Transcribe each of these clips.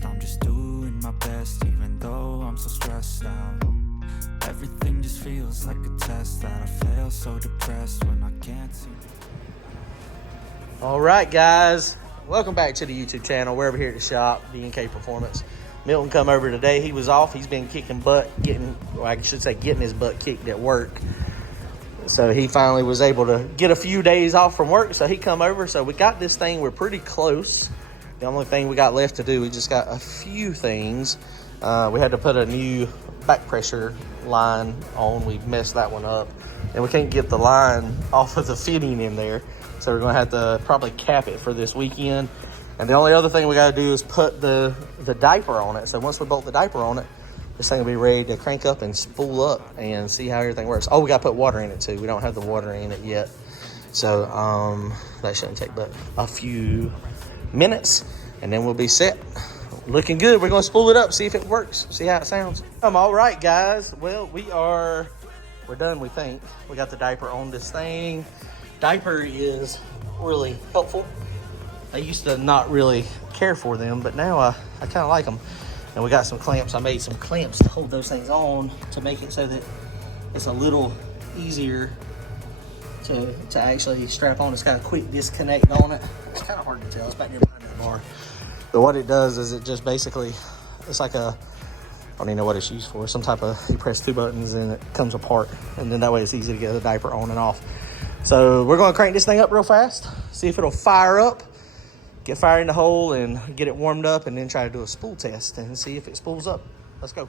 rest. I'm just doing my best, even though I'm so stressed out. Everything just feels like a test that I fail, so depressed when I can't seem. All right, guys, welcome back to the YouTube channel. We're over here at the shop, D&K Performance. Milton come over today. He was off. He's been kicking butt, getting his butt kicked at work. So he finally was able to get a few days off from work. So he come over. So we got this thing. We're pretty close. The only thing we got left to do, we just got a few things. We had to put a new back pressure line on. We messed that one up. And we can't get the line off of the fitting in there. So we're going to have to probably cap it for this weekend. And the only other thing we got to do is put the diaper on it. So once we bolt the diaper on it, this thing will be ready to crank up and spool up and see how everything works. Oh, we got to put water in it too. We don't have the water in it yet. So that shouldn't take but a few minutes and then we'll be set. Looking good. We're going to spool it up, see if it works, see how it sounds. All right, guys. Well, we're done, we think. We got the diaper on this thing. Diaper is really helpful. I used to not really care for them, but now I kind of like them. And we got some clamps. I made some clamps to hold those things on to make it so that it's a little easier to actually strap on. It's got a quick disconnect on it. It's kind of hard to tell. It's back there behind that bar. But what it does is it just basically, it's like I don't even know what it's used for. Some type of, you press two buttons and it comes apart. And then that way it's easy to get the diaper on and off. So we're going to crank this thing up real fast, see if it'll fire up. Get fire in the hole and get it warmed up and then try to do a spool test and see if it spools up. Let's go.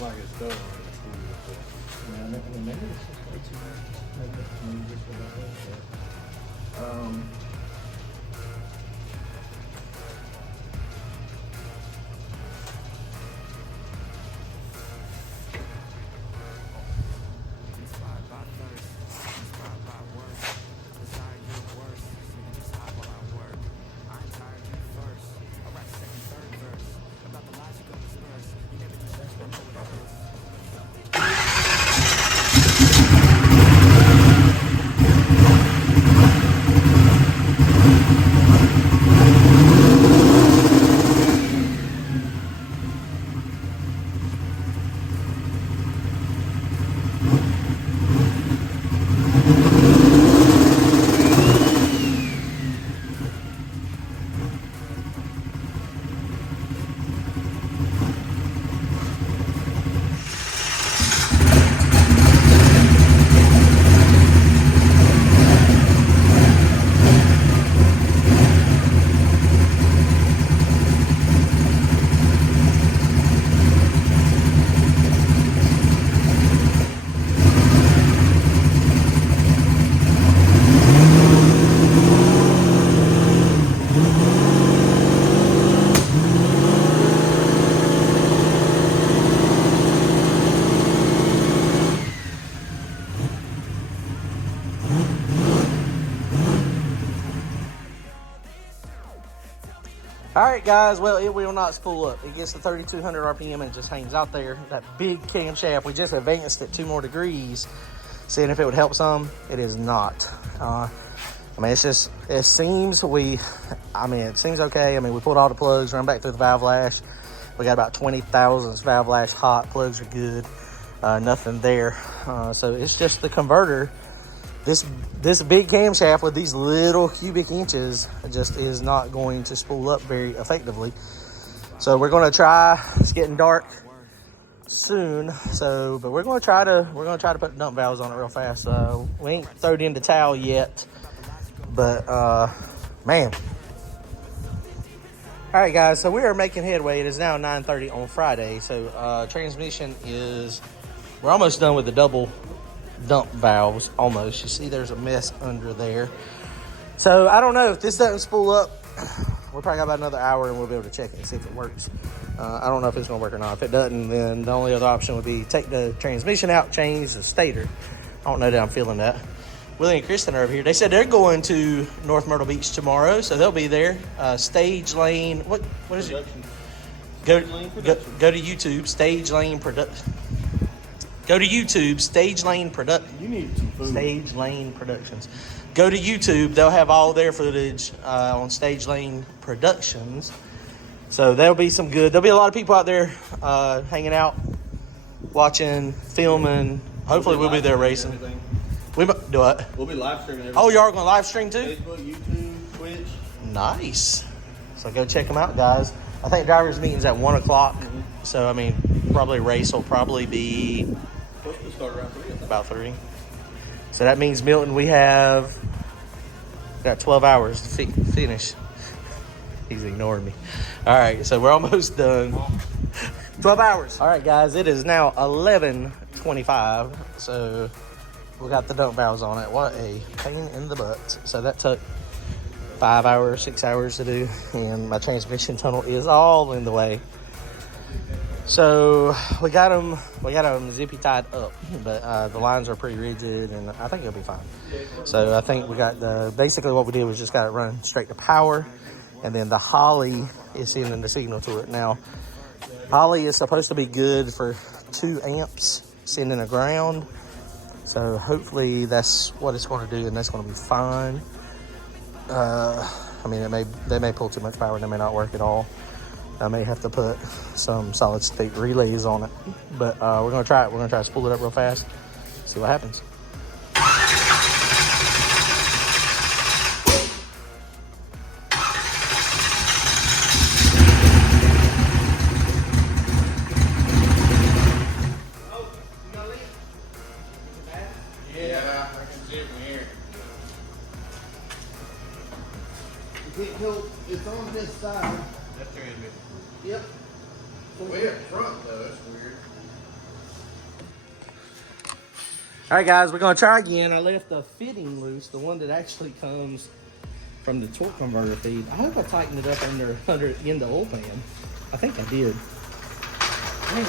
Like it's done. Maybe it's just way too much. Maybe just for that. All right, guys. Well, it will not spool up. It gets to 3,200 RPM and it just hangs out there. That big camshaft, we just advanced it 2 more degrees, seeing if it would help some. It is not. I mean, it's just, it seems okay. I mean, we pulled all the plugs, run back through the valve lash. We got about 20 thousandths valve lash hot. Plugs are good. Nothing there. So it's just the converter. This big camshaft with these little cubic inches just is not going to spool up very effectively. So we're going to try. It's getting dark soon. So, but we're going to try to put dump valves on it real fast. We ain't thrown in the towel yet, but man. All right, guys. So we are making headway. It is now 9:30 on Friday. So transmission is. We're almost done with the double dump valves, almost. You see there's a mess under there. So I don't know if this doesn't spool up. We're probably got about another hour and we'll be able to check it and see if it works. I don't know if it's gonna work or not. If it doesn't, then the only other option would be take the transmission out, change the stator. I don't know that I'm feeling that. Willie and Kristen are over here. They said they're going to North Myrtle Beach tomorrow, so they'll be there. Stage Lane, what is it? Go to YouTube, Stage Lane Production. Go to YouTube, Stage Lane Production. You need some food. Stage Lane Productions. Go to YouTube. They'll have all their footage on Stage Lane Productions. So there'll be some good. There'll be a lot of people out there hanging out, watching, filming. Hopefully we'll be there racing. We do what? We'll be live streaming everything. Oh, y'all are going to live stream too? Facebook, YouTube, Twitch. Nice. So go check them out, guys. I think drivers' meeting's at 1 o'clock. Mm-hmm. So, I mean, probably race will probably be Supposed to start around 3. about 3. So that means, Milton, we have got 12 hours to finish. He's ignoring me. All right, so we're almost done. 12 hours. All right, guys, it is now 11:25. So we got the dump valves on it. What a pain in the butt. So that took 5 hours, 6 hours to do, and my transmission tunnel is all in the way. So we got them zippy tied up, but the lines are pretty rigid, and I think it'll be fine. So I think we got basically what we did was just got it run straight to power, and then the Holly is sending the signal to it. Now, Holly is supposed to be good for 2 amps sending a ground, so hopefully that's what it's going to do, and that's going to be fine. I mean, they may pull too much power and they may not work at all. I may have to put some solid state relays on it, but we're gonna try it. We're gonna try to spool it up real fast, see what happens. Yeah, I can see it from here. It's on this side. That's transmission. Yep. Way up front though, that's weird. All right, guys, we're gonna try again. I left the fitting loose, the one that actually comes from the torque converter feed. I hope I tightened it up in the oil pan. I think I did. Man.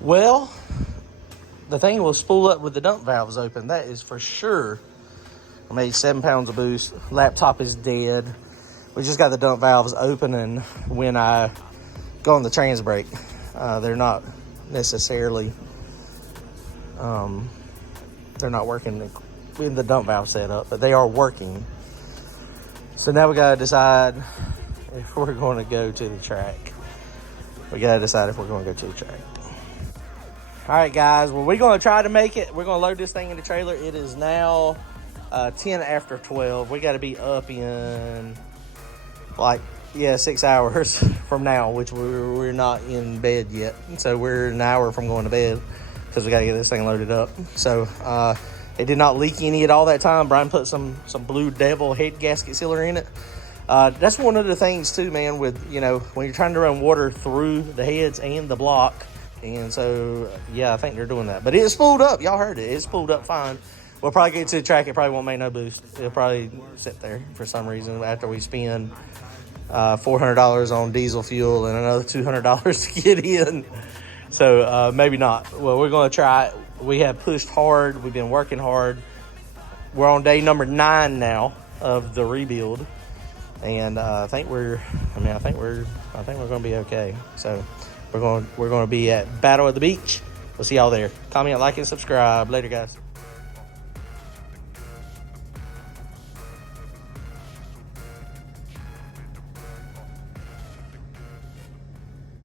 Well, the thing will spool up with the dump valves open. That is for sure. I made 7 pounds of boost. Laptop is dead. We just got the dump valves open, and when I go on the trans brake, they're not necessarily, they're not working in the dump valve setup, but they are working. So now we gotta decide if we're going to go to the track. We gotta decide if we're going to go to the track. All right, guys. Well, we're going to try to make it. We're going to load this thing in the trailer. It is now 10 after 12. We got to be up in, 6 hours from now, which we're not in bed yet. So we're an hour from going to bed because we got to get this thing loaded up. So it did not leak any at all that time. Brian put some Blue Devil head gasket sealer in it. That's one of the things, too, man, with, when you're trying to run water through the heads and the block. And so, yeah, I think they're doing that. But it's spooled up. Y'all heard it. It's spooled up fine. We'll probably get to the track. It probably won't make no boost. It'll probably sit there for some reason after we spend $400 on diesel fuel and another $200 to get in. So maybe not. Well, we're going to try it. We have pushed hard. We've been working hard. We're on day number 9 now of the rebuild. And I think we're going to be okay. So we're going to be at Battle of the Beach. We'll see y'all there. Comment, like, and subscribe. Later, guys.